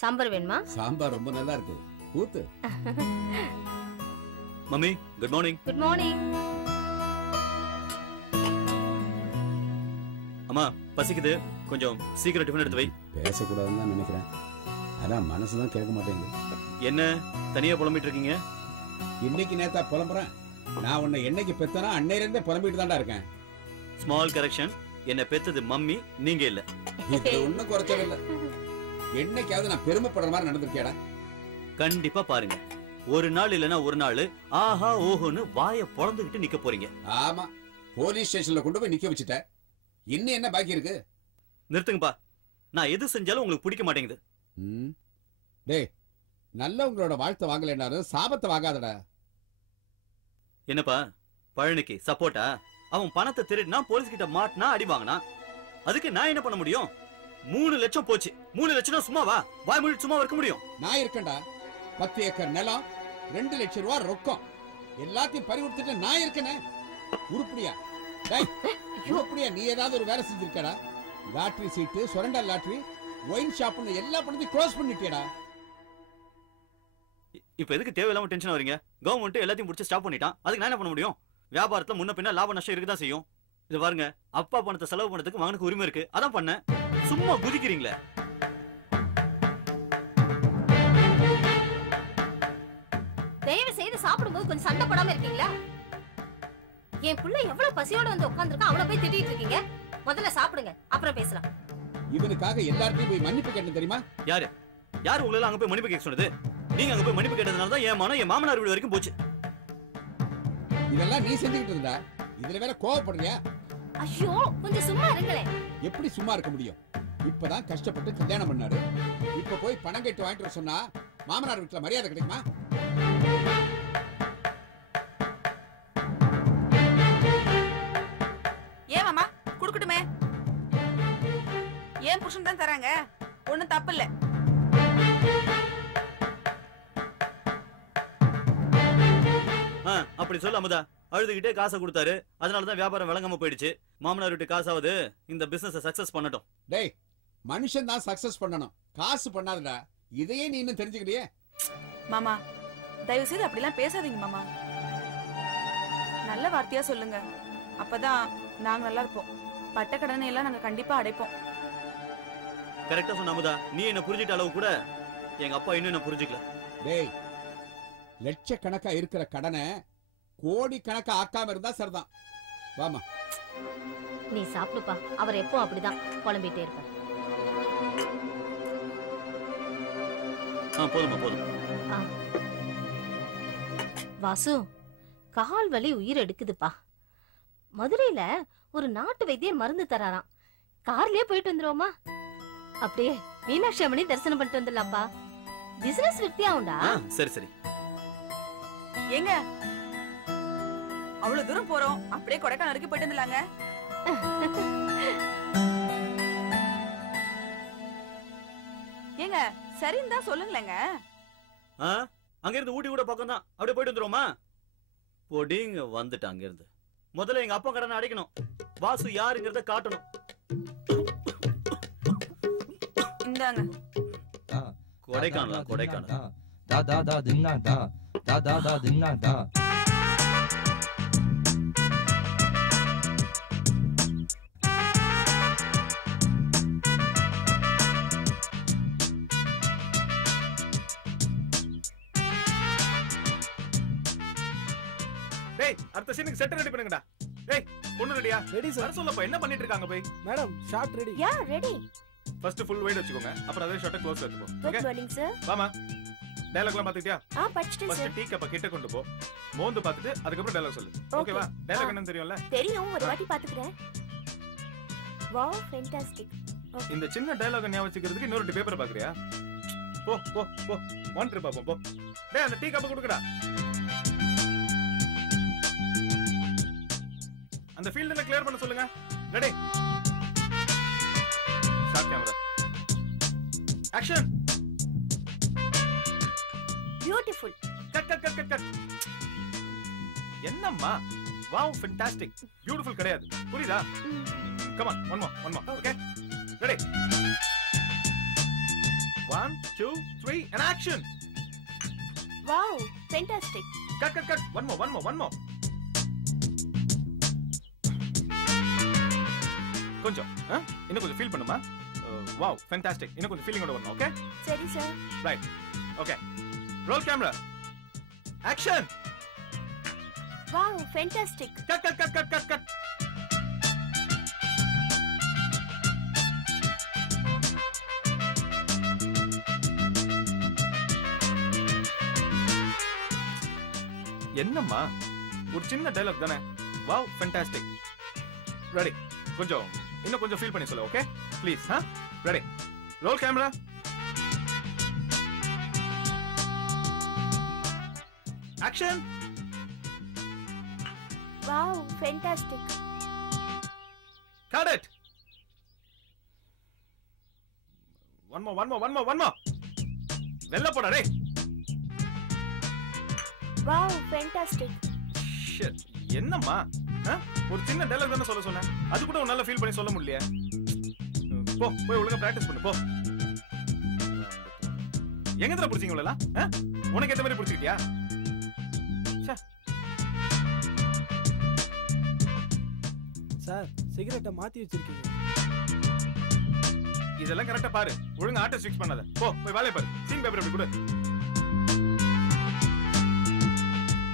சாம்பார் வேணுமா? சாம்பார் ரொம்ப நல்லா இருக்கு. ஊத்து. Mummy good morning good morning அம்மா பசிக்குது. கொஞ்சம் சீக்கிரம் டிஃபன் எடுத்து வை. பேசக்கூடாதுன்னு தான் நினைக்கிறேன். அதான் மனசுதான் கேட்க மாட்டேங்குது. என்ன? தனியா புலம்பிட்டு இருக்கீங்க? இன்னைக்கு நேத்தா புலம்புறேன். நான் உன்னை என்னைக்கு பெத்தனா அன்னையில இருந்தே புலம்பிட்டு தான்டா இருக்கேன். ஸ்மால் கரெக்ஷன் என்ன பெத்தது மம்மி நீங்க இல்ல. இது ஒண்ணும் குறைச்சல இல்ல. என்னைக்காவது நான் பெருமைப்படுற மாதிரி நடந்திருக்கேடா கண்டிப்பா பாருங்க. ஒரு நாள் இல்லனா ஒரு நாள் ஆஹா ஓஹோன்னு வாய பொளந்துகிட்டு நிக்க போறீங்க. ஆமா போலீஸ் ஸ்டேஷன்ல கொண்டு போய் நிக்க வச்சுட்ட. இன்னும் என்ன பாக்கி இருக்கு? நிறுத்துங்கப்பா. நான் எது செஞ்சாலும் உங்களுக்கு பிடிக்க மாட்டேங்குது. ம். டேய் நல்லவங்களோட வாழ்த்தை வாங்கலைன்னாலும் சாபத்தை வாங்காதடா. என்னப்பா பழனிக்கு சப்போர்ட்டா அவன் பணத்தை திருடினா போலீஸ் கிட்ட மாட்டினா அடி வாங்கினா? அதுக்கு நான் என்ன பண்ண முடியும்? மூணு லட்சம் போச்சு. மூணு லட்சம் சும்மாவா வாய் மொழி சும்மா இருக்க முடியும். நான் இருக்கேன்டா. பத்து ஏக்கர் நிலம் ரெண்டு லட்சம் ரூபாய் ரொக்கம். எல்லாத்தையும் பறிவுறுத்திட்டு நான் இருக்கேனே. உருப்படியா? டேய் உருப்படியா நீ ஏதாவது ஒரு வேலை செஞ்சிருக்கடா. லாட்டரி சீட்டு சுரண்டா லாட்டரி ஒயின் ஷாப்னு எல்லா பணத்தையும் க்ளோஸ் பண்ணிட்டியடா. இப்ப எதுக்கு தேவையில்லாம டென்ஷன் வரீங்க? கவர்மெண்ட் எல்லாத்தையும் முடிச்சு ஸ்டாப் பண்ணிட்டான். அதுக்கு நான் என்ன பண்ண முடியும்? வியாபாரத்துல முன்ன பின்ன லாப நஷ்டம் இருக்குதான் செய்யும். இது பாருங்க. அப்பா பணத்தை செலவு பண்ணதுக்கு மகனுக்கு உரிமை இருக்கு. அதான் பண்ணேன். சும்மா குதிக்கிறீங்களே. தயவு செய்து சாப்பிடும்போது கொஞ்சம் சண்டை போடாம இருக்கீங்களா? என் புள்ள எவ்வளவு பசியோட வந்து உட்கார்ந்திருக்கா அவளை போய் திட்டிட்டு இருக்கீங்க. முதல்ல சாப்பிடுங்க அப்புறம் பேசலாம். இவனுக்காக எல்லார்ட்டையும் போய் மன்னிப்பு கேட்டேன் தெரியுமா? யாரு? யாரு உங்களை அங்க போய் மன்னிப்பு கேட்க சொன்னது? நீங்க அங்க போய் மன்னிப்பு கேட்டதுனால தான் என் மனம் என் மாமனார் வீடு வரைக்கும் போச்சு. இதெல்லாம் நீ செஞ்சுக்கிட்டு இருந்தா? இதுல வேற கோவப்படுறியா? ஐயோ கொஞ்சம் சும்மா இருங்களேன். எப்படி சும்மா இருக்க முடியும்? இப்பதான் கஷ்டப்பட்டு கல்யாணம் பண்ணாரு. இப்ப போய் பணம் கட்டி வாங்கிட்டு வர சொன்னா மாமனார் வீட்டுல மரியாதை கிடைக்குமா? ஏன் மாமா குடுக்கட்டுமே? ஏன் புருஷன் தான் தராங்க? ஒண்ணும் தப்பு இல்ல. ஆ, அப்படி சொல்ல அமுதா. அழுதுகிட்டே காசை கொடுத்தாரு. அதனால தான் வியாபாரம் விளங்காம போயிடுச்சு. மாமனார் வீட்டு காசாவது இந்த பிசினஸ் சக்சஸ் பண்ணட்டும். டேய் மனுஷன் தான் சக்சஸ் பண்ணணும். காசு பண்ணாதடா. இதையே நீ இன்னும் தெரிஞ்சுக்கிறியே மாமா தயவு செய்து அப்படிலாம் பேசாதீங்க மாமா. நல்ல வார்த்தையா சொல்லுங்க. அப்பதான் நாங்க நல்லா இருப்போம். பட்ட கடனை எல்லாம் நாங்க கண்டிப்பா அடைப்போம். கரெக்டா சொன்ன அமுதா நீ என்ன புரிஞ்சிட்ட அளவு கூட எங்க அப்பா இன்னும் என்ன புரிஞ்சுக்கல. டேய் லட்சக்கணக்கா இருக்கிற கடனை கோடி கணக்கா ஆக்காம இருந்தா சரிதான். வாமா நீ சாப்பிடுப்பா. அவர் எப்போ அப்படிதான் புலம்பிட்டே இருப்பார். ஆ போதுமா. போதும் வாசு கால் வலி உயிர் எடுக்குதுப்பா. மதுரையில ஒரு நாட்டு வைத்தியர் மருந்து தராராம். கார்லயே போயிட்டு வந்துருவோமா? அப்படியே மீனாட்சி அம்மனி தரிசனம் பண்ணிட்டு வந்துடலாம்ப்பா. பிசினஸ் வித்தியாவுண்டா சரி சரி. ஏங்க அவ்வளவு தூரம் போறோம். அப்படியே கொடைக்கானல் வரைக்கும் போயிட்டு வந்துலாங்க ஏங்க சரின்னு தான் சொல்லுங்களேங்க. ஆ அங்க இருந்து ஊட்டி கூட பக்கம் தான். அப்படியே போயிட்டு வந்துருவோமா? பொடிங்க வந்துட்டு அங்க இருந்து முதல்ல எங்க அப்பா கடனை அடைக்கணும். வாசு யாருங்கிறத காட்டணும். இந்தாங்க. கொடைக்கானலா Kodaikanal Da da da ding na da. Da da da ding அடுத்த சீனுக்கு செட் ரெடி பண்ணுங்கடா. டேய் பொண்ணு ரெடியா ரெடி வர சார் சொல்லப்பா என்ன பண்ணிட்டு இருக்காங்க போய்? Madam shot ready yeah ready first full wait வச்சுக்கோங்க. அப்புறம் அதே ஷார்ட் க்ளோஸ் எடுத்துக்கோ. ஓகே குட் மார்னிங் சார் வாமா டயலாக்லாம் பாத்துக்கிட்டியா ஆ படிச்சிட்டேன் ஃபர்ஸ்ட் டீ கப்ப கிட்ட கொண்டு போ. மோந்து பார்த்துட்டு அதுக்கப்புறம் டயலாக் சொல்லு. ஓகேவா டயலாக் என்னன்னு தெரியும்ல? தெரியும் ஒரு வாட்டி பாத்துக்கிறேன் வாவ் ஃபேண்டாஸ்டிக் இந்த சின்ன டயலாக் ஞாபகம் வச்சுக்கிறதுக்கு இன்னொரு பேப்பர் பாக்குறியா போ போ போ. மானிட்டர் பாப்போம் போ. டேய் அந்த டீ கப்ப கொடுக்கடா. அந்த ஃபீல்டுல கிளியர் பண்ண சொல்லுங்க. Ready start camera action beautiful cut cut cut cut cut என்னம்மா? வாவ் ஃபென்டாஸ்டிக் பியூட்டிஃபுல் கிடையாது. புரியுதா? Come on one more one more okay ready 1 one two three and action wow fantastic cut cut cut one more one more one கொஞ்சம்? இன்னும் கொஞ்சம் feel பண்ணுமா? Wow fantastic இன்னும் கொஞ்சம் ஃபீலிங்கோட வரணும் ஓகே சரி sir right okay roll camera action wow fantastic cut cut cut cut cut cut என்னம்மா? ஒரு சின்ன டைலாக் தானே? வாவ் ஃபேண்டாஸ்டிக் ரெடி கொஞ்சம் இன்னும் கொஞ்சம் ஃபீல் பண்ணி சொல்லு ஓகே ப்ளீஸ் ஹா ready roll camera action wow fantastic Cut it! One more, one more, one more, one more. வெளில போடா டேய் வாவ் ஃபென்டாஸ்டிக் Shit. என்னம்மா ஆ? ஒரு சின்ன டைலாக் தானே சொல்ல சொன்னேன். அது கூட உன்னால ஃபீல் பண்ணி சொல்ல முடியலையே. போ போய் ஒழுங்கா பிராக்டிஸ் பண்ணு போ. எங்க தர புடிச்சீங்க? ஆ? உனக்கு ஏத்த மாதிரி புடிச்சிக்கிட்டியா? சார் சிகரெட்டை மாத்தி வச்சிருக்கீங்க. இதெல்லாம் கரெக்டா பாரு. ஒழுங்கா ஆர்டர் ஃபிக்ஸ் பண்ணாத. போ போய் வேலைய பாரு. சீன் பேப்பர் அப்படி கொடு.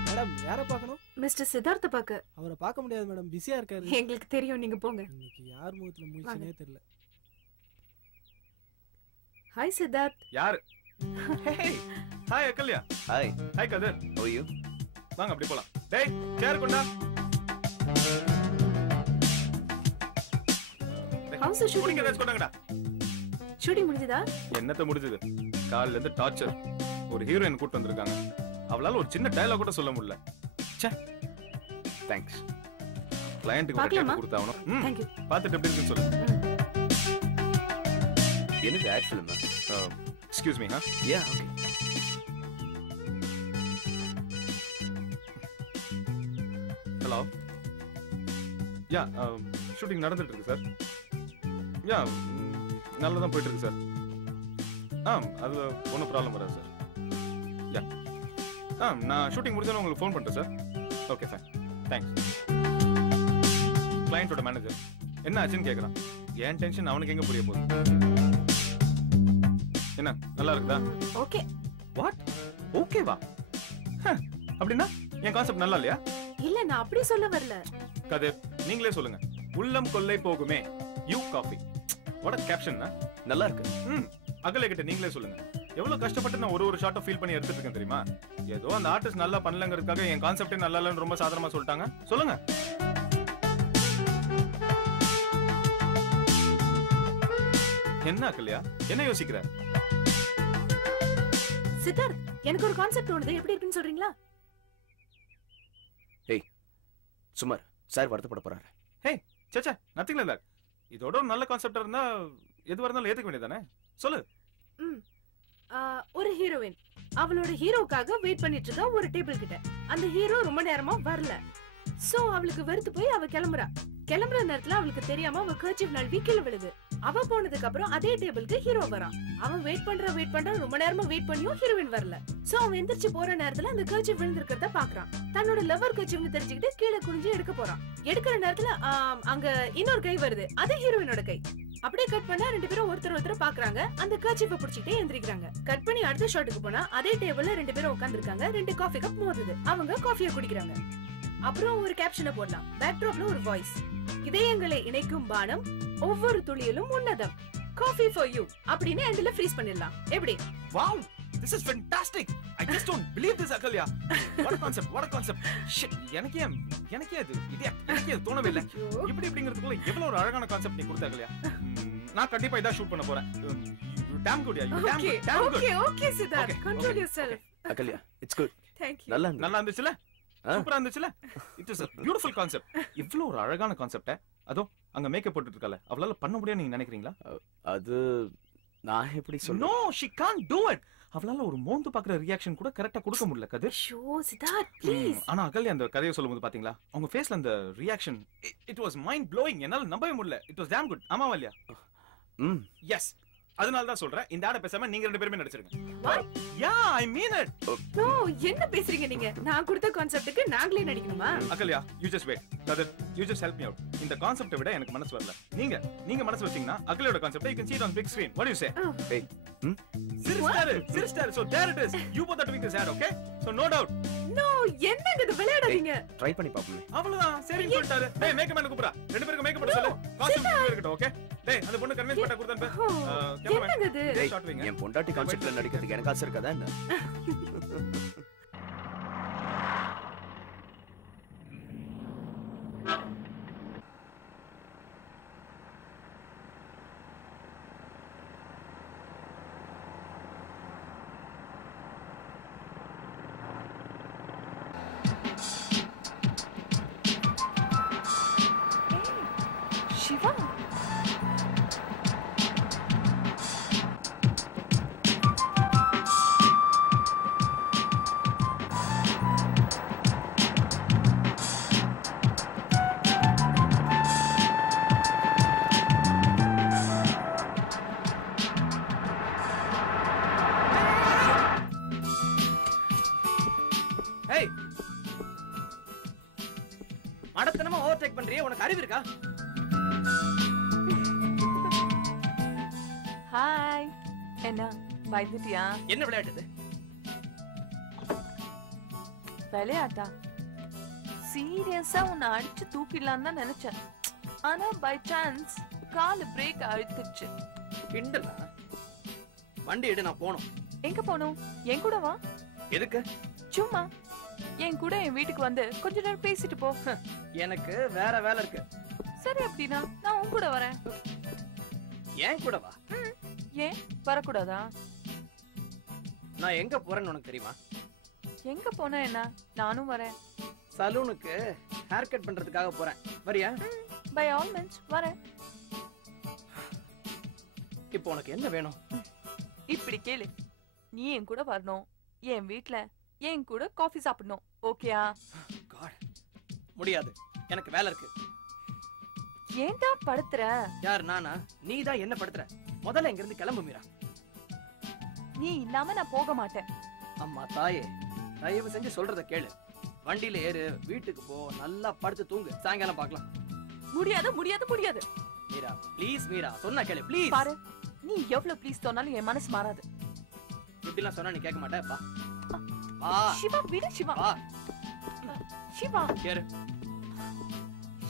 மேடம் யாரை பார்க்கணும்? மிஸ்டர் சித்தார்த்த பாக்க. அவரை பார்க்க முடியாது மேடம். பிஸியா இருக்காரு. எங்களுக்கு தெரியும் நீங்க போங்க. இன்னைக்கு யார் முகத்துல முடிச்சுனே தெரியல. ஹாய் சித்தார்த். யாரு? Hi Akalya. Hi hi Kathir. Oh you வாங்க அப்படி போலாம். டேய் சேர் கொண்டா. ஹவுஸ் ஷூட்டிங் ஏதாச்சும் கொண்டாங்கடா. ஷூட்டிங் முடிஞ்சதா? என்னத்த முடிஞ்சது? காலையில இருந்து டார்ச்சர் ஒரு ஹீரோயின் கூட்டு வந்திருக்காங்க. அவளால ஒரு சின்ன டயலாக் கூட சொல்ல முடியல. ச்சே தேங்க்ஸ் கிளையண்ட்டுக்கு ஒரு? டேட் கொடுத்தாகணும். ம். எப்படி இருக்குன்னு சொல்லு. எனக்கு ஆட் ஃபிலிம் எக்ஸ்கியூஸ் மீ ஹா yeah okay hello yeah shooting நடந்துட்டு இருக்கு சார் யா நல்லா தான் போயிட்டு இருக்கு சார் ஆ அது ஒன்றும் ப்ராப்ளம் வராது சார் யா ஆ நான் ஷூட்டிங் முடிஞ்சோன்னு உங்களுக்கு ஃபோன் பண்ணுறேன் சார் ஓகே ஃபைன் தேங்க்ஸ் கிளையண்ட்டோட மேனேஜர் என்ன ஆச்சுன்னு கேட்குறான் என் டென்ஷன் அவனுக்கு எங்கே புரிய போகுது? என்ன நல்லா இருக்குதா? ஓகே வாட் ஓகேவா அப்படின்னா என் கான்செப்ட் நல்லா இல்லையா? இல்ல நான் அப்படி சொல்ல வரல. கதிர் நீங்களே சொல்லுங்க. உள்ளம் கொள்ளை போகுமே. யூ காஃபி வாட் கேப்ஷன் நல்லா இருக்கு. ம் அகலை கிட்ட நீங்களே சொல்லுங்க. எவ்வளவு கஷ்டப்பட்டு நான் ஒரு ஒரு ஷாட்டை ஃபீல் பண்ணி எடுத்துட்டு இருக்கேன் தெரியுமா? ஏதோ அந்த ஆர்டிஸ்ட் நல்லா பண்ணலங்கிறதுக்காக என் கான்செப்டே நல்லா இல்லைன்னு ரொம்ப சாதாரணமா சொல்லிட்டாங்க. சொல்லுங்க. என்ன அகல்யா? என்ன யோசிக்கிற? சித்தார்த் எனக்கு ஒரு கான்செப்ட் தோணுது. எப்படி இருக்குன்னு சொல்றீங்களா? சுமார் சார் வருத்தப்பட போறாரு. சேச்சா நத்திங் இல்ல இதோட ஒரு நல்ல கான்செப்டா இருந்தா எதுவா இருந்தாலும் ஏத்துக்க வேண்டியதானே சொல்லு. ம். ஒரு ஹீரோயின் அவளோட ஹீரோக்காக வெயிட் பண்ணிட்டு இருக்கா ஒரு டேபிள் கிட்ட. அந்த ஹீரோ ரொம்ப நேரமா வரல. சோ அவளுக்கு வெறுத்து போய் அவ கிளம்புறா. கிளம்புற நேரத்துல அவளுக்கு தெரியாம அவ கர்ச்சிப் நழுவி கீழே விழுது. அவ போனதுக்கு அப்புறம் அதே டேபிளுக்கு ஹீரோ வரான். அவன் வெயிட் பண்ற வெயிட் பண்ற ரொம்ப நேரமா வெயிட் பண்ணியும் ஹீரோயின் வரல. சோ அவன் எந்திரிச்சு போற நேரத்துல அந்த கர்ச்சிப் விழுந்திருக்கிறத பாக்குறான் தன்னோட லவர் கர்ச்சிப்னு தெரிஞ்சுக்கிட்டு கீழே குனிஞ்சு எடுக்க போறான். எடுக்கிற நேரத்துல அங்க இன்னொரு கை வருது. அது ஹீரோயினோட கை. அப்படியே கட் பண்ணா ரெண்டு பேரும் ஒருத்தர் ஒருத்தர் பாக்குறாங்க அந்த கர்ச்சிப்பை புடிச்சிட்டே எந்திரிக்கிறாங்க. கட் பண்ணி அடுத்த ஷாட்டுக்கு போனா அதே டேபிள்ல ரெண்டு பேரும் உட்காந்துருக்காங்க ரெண்டு காஃபி கப் மோதுது. அவங்க காஃபியை குடிக்கிறாங்க. அப்புறம் ஒரு கேப்ஷனை போடலாம். பேக்ட்ராப்ல ஒரு வாய்ஸ் இதயங்களை இணைக்கும் பானம். ஒவ்வொரு துளியிலும் உன்னதம். காஃபி ஃபார் யூ அப்படின்னு எண்ட்ல ஃப்ரீஸ் பண்ணிடலாம். எப்படி? Wow this is fantastic I just don't believe this Akalya what concept what concept shit எனக்கே எனக்கே அது இது எனக்கே அது தோணவே இல்லை. இப்படி இப்படிங்கிறதுக்குள்ள எவ்வளவு ஒரு அழகான கான்செப்ட் நீ கொடுத்த அகல்யா நான் கண்டிப்பா இதான் ஷூட் பண்ண போறேன். Damn good yeah you damn okay good damn good okay okay Siddharth Okay, control okay, yourself Akalya it's good thank you நல்லா நல்லா இருந்துச்சுல. சூப்பரா இருந்துச்சுல? இட் இஸ் பியூட்டிஃபுல் கான்செப்ட் இவ்வளவு ஒரு அழகான கான்செப்ட அதோ அங்க மேக்கப் போட்டுட்டு இருக்கல அவளால பண்ண முடியாது நீங்க நினைக்கிறீங்களா? அது நான் எப்படி சொல்ல no she can't do it அவளால ஒரு மோந்து பாக்குற ரியாக்ஷன் கூட கரெக்டா கொடுக்க முடியல கதிர். ஷோ சித்தார்த் ம், ப்ளீஸ் ஆனா அகல்யா அந்த கதையை சொல்லும்போது பாத்தீங்களா? அவங்க ஃபேஸ்ல அந்த reaction it was mind blowing என்னால நம்பவே முடியல. இட் வாஸ் டேம் குட் ஆமாவா இல்லையா? ம். எஸ் அதனால தான் சொல்றேன். இந்த ஆட பேசாம நீங்க ரெண்டு பேருமே நடிச்சிருங்க? யா ஐ மீன் இட் நோ என்ன பேசுறீங்க நீங்க? நான் கொடுத்த கான்செப்ட்டுக்கு நாங்களே நடிக்கணுமா? Akalya you just wait Kathir you just help me out இந்த கான்செப்டை விட எனக்கு மனசு வரல. நீங்க நீங்க மனசு வச்சீங்கன்னா அகலியோட concept you can big screen. What do you say? Oh. hey. Hmm? சிரிஸ்டாரு சிரிஸ்டாரு there it is. You both are doing this ad okay? So no doubt. No என்னங்க இது? விளையாடாதீங்க. ட்ரை பண்ணி பாப்போமே அவ்வளவுதான். சரின்னு சொல்லிட்டாரு டேய் மேக்கப் மேன் கூப்பிடா ரெண்டு பேருக்கு மேக்கப் பண்ண சொல்லு. காஸ்டியூம் இருக்கட்டும் ஓகே டேய் அந்த பொண்ணு கன்வின்ஸ் பண்ண கொடுத்தா ஓ, கேமரா டேய் ஷாட் வைங்க. என் பொண்டாட்டி கான்செப்ட்ல நடிக்கிறதுக்கு எனக்கு ஆசை இருக்காதா என்ன? ஏய். மடத்தனமா ஓவர்டேக் பண்றியே உனக்கு அறிவு இருக்கா? ஹாய் என்ன பயந்துட்டியா? என்ன விளையாட்டு? விளையாட்டா? சீரியஸா உன்னை அடிச்சு தூக்கிடலாம் தான் நினைச்சேன். ஆனா பை சான்ஸ் கால் பிரேக் அழுத்துச்சு கிண்டலா? வண்டி எடு நான் போகணும். எங்க போகணும்? என் கூட வா. எதுக்கு? சும்மா. என் கூட என் வீட்டுக்கு வந்து கொஞ்ச நேரம் பேசிட்டு போ. எனக்கு வேற வேலை இருக்கு. சரி அப்படின்னா நான் உன் கூட வரேன். ஏன் கூட வா? ஏன்? வரக்கூடாதா? நான் எங்க போறேன்னு உனக்கு தெரியுமா? எங்க போனா என்ன? நானும் வரேன். சலூனுக்கு ஹேர் கட் பண்றதுக்காக போறேன். வரியா? பை ஆல் மீன்ஸ் வரேன். இப்போ உனக்கு என்ன வேணும்? இப்படி கேளு. நீ என் கூட வரணும். என் வீட்ல என் கூட காஃபி சாப்பிடணும் ஓகேயா முடியாது. எனக்கு வேலை இருக்கு. ஏன்டா படுத்துற? யார் நானா? நீ தான் என்ன படுத்துற? முதல்ல இங்க இருந்து கிளம்பு மீரா. நீ இல்லாம நான் போக மாட்டேன். அம்மா தாயே தயவு செஞ்சு சொல்றத கேளு. வண்டியில ஏறு வீட்டுக்கு போ நல்லா படுத்து தூங்கு. சாயங்காலம் பார்க்கலாம். முடியாது முடியாது முடியாது. மீரா ப்ளீஸ் மீரா சொன்னா கேளு ப்ளீஸ் பாரு நீ எவ்வளவு ப்ளீஸ் சொன்னாலும் என் மனசு மாறாது. இப்படிலாம் சொன்னா நீ கேட்க மாட்டே வா வா. சிவா விடு சிவா சிவா ஏறு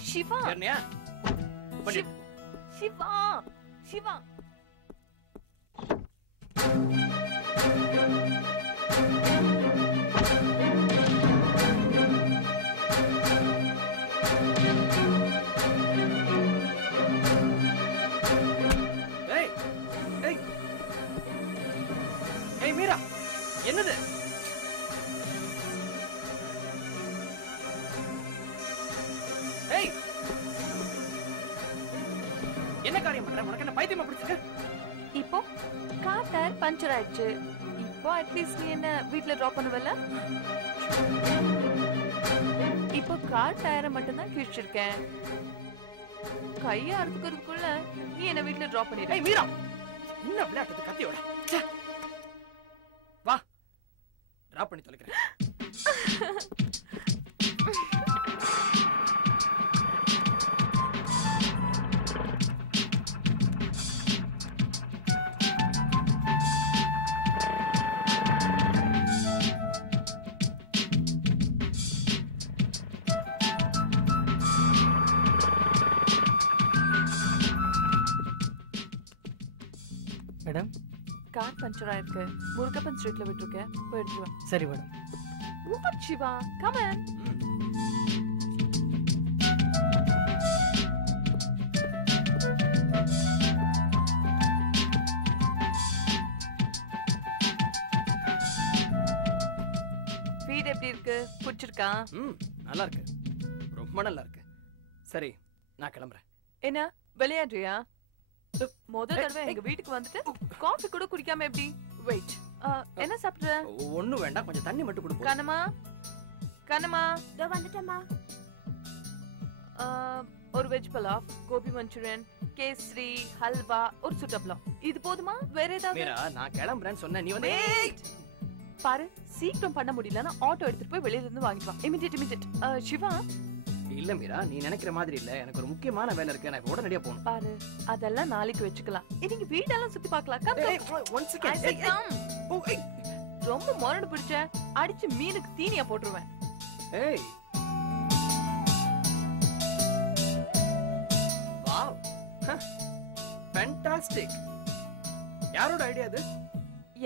சிவா சிவா சிவா பஞ்சர் ஆயிடுச்சு. இப்போ அட்லீஸ்ட் நீ என்ன வீட்ல டிராப் பண்ணுவல இப்போ கார் டயரை மட்டும் தான் கிழிச்சிருக்கேன். கைய அறுத்துக்கிறதுக்குள்ள நீ என்ன வீட்ல டிராப் பண்ணிடு மீரா என்ன விளையாட்டு கத்தியோட. வா. டிராப் பண்ணி தொலைக்கிறேன். பஞ்சர் ஆயிருக்கு முருகப்பன் ஸ்ட்ரீட்ல விட்டுருக்கேன் போய் சரி madam What, Shiva? Come in. வீடு எப்படி இருக்கு? பிடிச்சிருக்கா? ம் நல்லா இருக்கு. ரொம்ப நல்லா இருக்கு. சரி நான் கிளம்புறேன். என்ன விளையாடுறியா? முத தடவை எங்க வீட்டுக்கு வந்துட்டு காஃபி கூட குடிக்காம எப்படி? வெயிட் என்ன சாப்பிடுற? ஒண்ணும் வேண்டாம். கொஞ்சம் தண்ணி மட்டும் கொடுப்போம் கனமா கனமா இதோ வந்துட்டேம்மா. ஒரு வெஜ் பலாவ் கோபி மஞ்சூரியன் கேசரி ஹல்வா ஒரு சுட்டப்பளம் இது போதுமா? வேற ஏதாவது? மீரா நான் கிளம்புறேன்னு சொன்னேன். நீ வந்து. பாரு சீக்கிரம் பண்ண முடியலன்னா ஆட்டோ எடுத்துட்டு போய் வெளியில இருந்து வாங்கிட்டு வா. இமிடியேட் இமிடியேட் சிவா இல்ல மீரா நீ நினைக்கிற மாதிரி இல்ல. எனக்கு ஒரு முக்கியமான வேலை இருக்கு. நான் உடனடியா போகணும். பாரு அதெல்லாம் நாளைக்கு வச்சுக்கலாம். இன்னைக்கு வீடெல்லாம் சுத்தி பார்க்கலாம். ஓ, ஏய். ரொம்ப முரடு பிடிச்ச அடிச்சு மீனுக்கு தீனியா போட்டுருவேன். ஏய். வாவ். ஃபேண்டாஸ்டிக் யாரோட ஐடியா அது?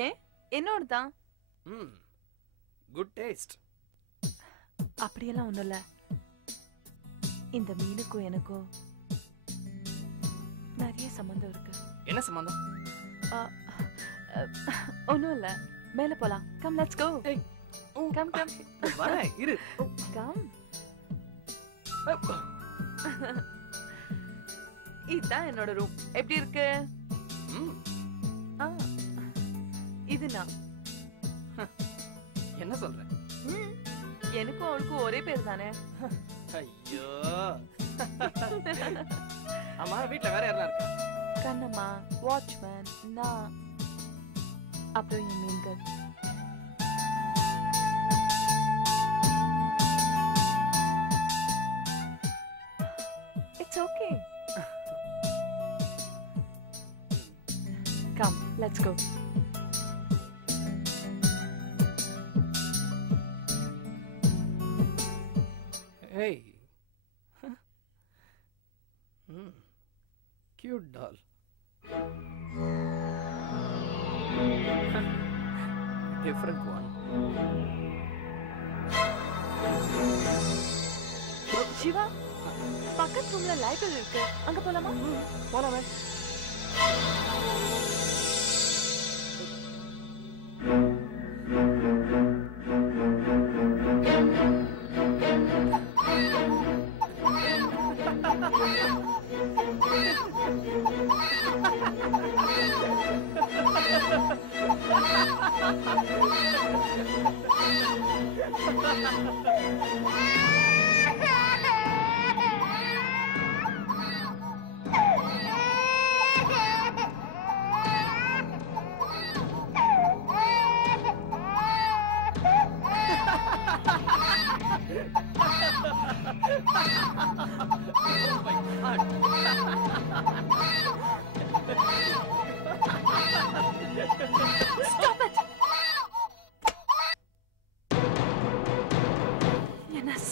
ஏன்? என்னோட தான் ம் குட் டேஸ்ட் அப்படியெல்லாம் ஒண்ணும் இல்ல. இந்த மீனுக்கும் எனக்கும் நிறைய சம்பந்தம் இருக்கு. என்ன சம்பந்தம்? ஒண்ணும் இல்ல. மேல போலாம். Come let's go come come வரேன் இரு. கம் இதுதான் என்னோட ரூம் எப்படி இருக்கு? இது நான். என்ன சொல்ற? ம், எனக்கும் அவளுக்கும் ஒரே பேர் தானே? ஐயோ. ஆமா வீட்ல வேற யாரெல்லாம் இருக்கா கண்ணம்மா வாட்ச்மேன் நான் அப்புறம் என் மீன்கள். It's okay come let's go hmm cute doll different one Shiva பக்கத்து ரூம்ல லைப்ரரி இருக்கு. அங்க போலாமா? போலாமே Stop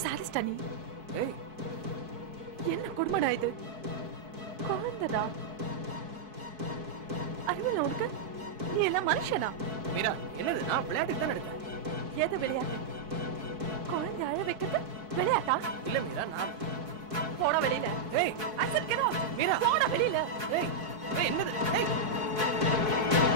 சாரிஸ்டா நீ ஏய். என்ன கொடுமடா இது? குழந்தைடா. அறிவில்ல உனக்கு? நீ எல்லாம் மனுஷனா? மீரா என்னது? நான் விளையாட்டுக்கு தான் எடுத்தேன். எது விளையாட்டு? குழந்தை அழ வைக்கிறது விளையாட்டா? இல்ல மீரா நான் போட வெளியில. ஏய். out. மீரா. போட வெளியில. ஏய். ஏய் என்னது? ஏய்.